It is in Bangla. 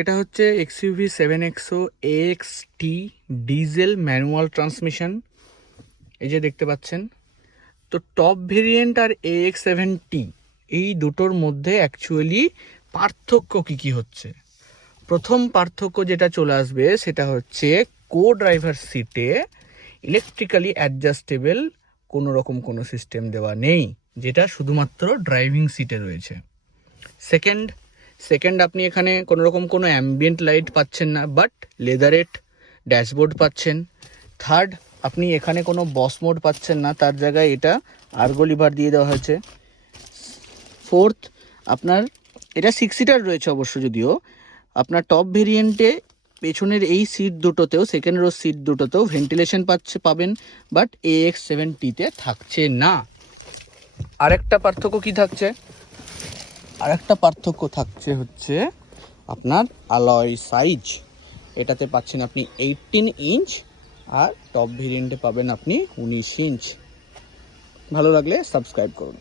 এটা হচ্ছে XUV 7XO AXT diesel manual transmission, এই যে দেখতে পাচ্ছেন। তো টপ ভেরিয়েন্ট আর AX7T এই দুটোর মধ্যে অ্যাকচুয়ালি পার্থক্য কী হচ্ছে। প্রথম পার্থক্য যেটা চলে আসবে সেটা হচ্ছে কো ড্রাইভার সিটে ইলেকট্রিক্যালি অ্যাডজাস্টেবল কোনো সিস্টেম দেওয়া নেই, যেটা শুধুমাত্র ড্রাইভিং সিটে রয়েছে। সেকেন্ড আপনি এখানে কোনো অ্যাম্বিয়েন্ট লাইট পাচ্ছেন না, বাট লেদারেট ড্যাশবোর্ড পাচ্ছেন। থার্ড, আপনি এখানে কোনো বস মোড পাচ্ছেন না, তার জায়গায় এটা আর্গো লিভার দিয়ে দেওয়া হয়েছে। ফোর্থ, আপনার এটা 6 সিটার রয়েছে অবশ্য, যদিও আপনার টপ ভেরিয়েন্টে পেছনের এই সিট দুটোতেও, সেকেন্ড রো সিট দুটোতেও ভেন্টিলেশন পাবেন, বাট AX7T-তে থাকছে না। আরেকটা পার্থক্য কি থাকছে? আরেকটা পার্থক্য থাকছে হচ্ছে আপনার অ্যালয় সাইজ। এটাতে পাচ্ছেন আপনি 18 ইঞ্চ, আর টপ ভেরিয়েন্টে পাবেন আপনি 19 ইঞ্চ। ভালো লাগলে সাবস্ক্রাইব করুন।